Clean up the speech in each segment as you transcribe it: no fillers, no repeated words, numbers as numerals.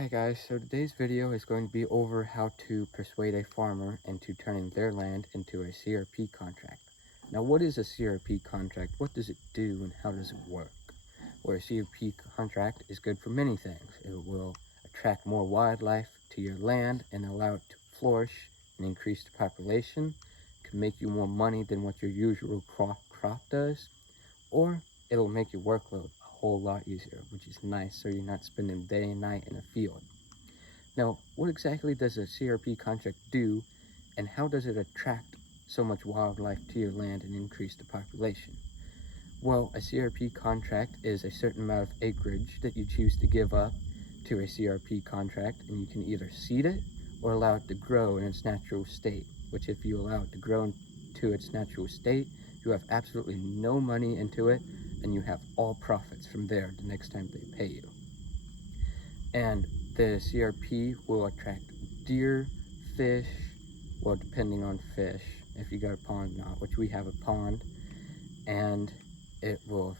Hi guys, so today's video is going to be over how to persuade a farmer into turning their land into a CRP contract. Now what is a CRP contract? What does it do and how does it work? Well, a CRP contract is good for many things. It will attract more wildlife to your land and allow it to flourish and increase the population. It can make you more money than what your usual crop does, or it'll make your workload a whole lot easier, which is nice, so you're not spending day and night in a field. Now, what exactly does a CRP contract do, and how does it attract so much wildlife to your land and increase the population? Well, a CRP contract is a certain amount of acreage that you choose to give up to a CRP contract, and you can either seed it or allow it to grow in its natural state, which if you allow it to grow into its natural state, you have absolutely no money into it, and you have all profits from there the next time they pay you. And the CRP will attract deer, fish, well, depending on fish, if you got a pond or not, which we have a pond, and it will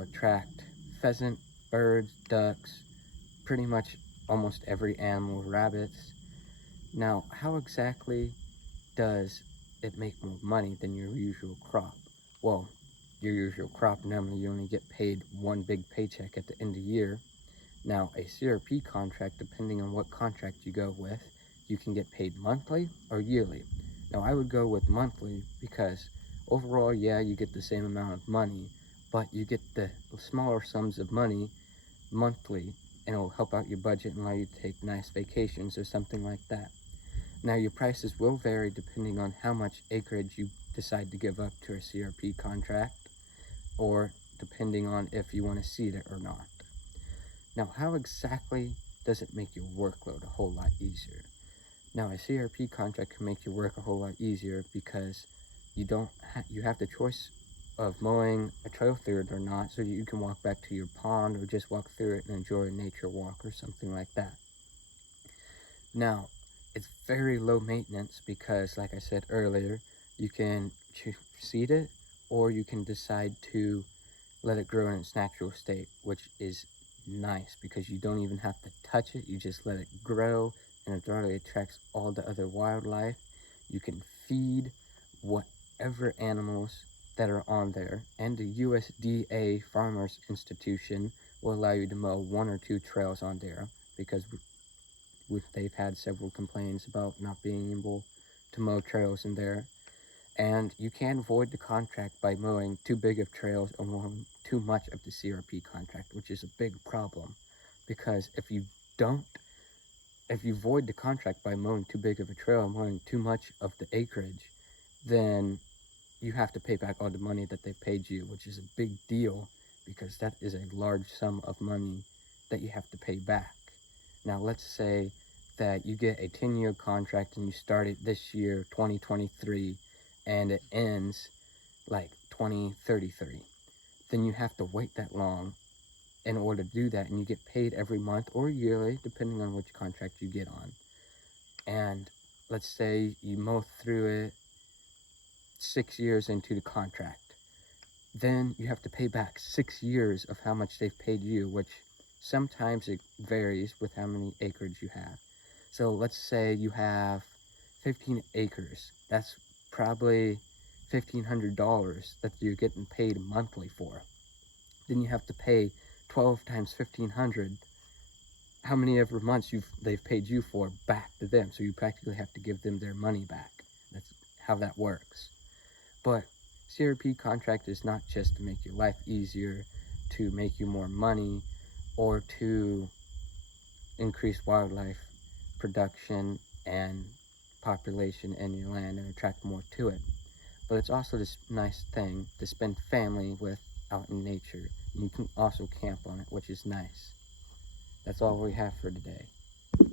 attract pheasant, birds, ducks, pretty much almost every animal, rabbits. Now, how exactly does it make more money than your usual crop? Well, your usual crop, normally you only get paid one big paycheck at the end of the year. Now, a CRP contract, depending on what contract you go with, you can get paid monthly or yearly. Now, I would go with monthly because overall, yeah, you get the same amount of money, but you get the smaller sums of money monthly, and it'll help out your budget and allow you to take nice vacations or something like that. Now, your prices will vary depending on how much acreage you decide to give up to a CRP contract, or depending on if you want to seed it or not. Now, how exactly does it make your workload a whole lot easier? Now, a CRP contract can make your work a whole lot easier because you have the choice of mowing a trail through it or not, so that you can walk back to your pond or just walk through it and enjoy a nature walk or something like that. Now, it's very low maintenance because, like I said earlier, you can seed it or you can decide to let it grow in its natural state, which is nice because you don't even have to touch it. You just let it grow and it already attracts all the other wildlife. You can feed whatever animals that are on there, and the USDA Farmers Institution will allow you to mow 1 or 2 trails on there because they've had several complaints about not being able to mow trails in there. And you can void the contract by mowing too big of trails or mowing too much of the CRP contract, which is a big problem. Because if you void the contract by mowing too big of a trail and mowing too much of the acreage, then you have to pay back all the money that they paid you, which is a big deal because that is a large sum of money that you have to pay back. Now, let's say that you get a 10-year contract and you start it this year, 2023, and it ends like 2033, then you have to wait that long in order to do that, and you get paid every month or yearly depending on which contract you get on. And let's say you mow through it 6 years into the contract, then you have to pay back 6 years of how much they've paid you, which sometimes it varies with how many acres you have. So let's say you have 15 acres. That's probably $1,500 that you're getting paid monthly for. Then you have to pay 12 times 1,500, how many ever months they've paid you for, back to them. So you practically have to give them their money back. That's how that works. But CRP contract is not just to make your life easier, to make you more money, or to increase wildlife production and population in your land and attract more to it. But it's also this nice thing to spend family with out in nature. You can also camp on it, which is nice. That's all we have for today.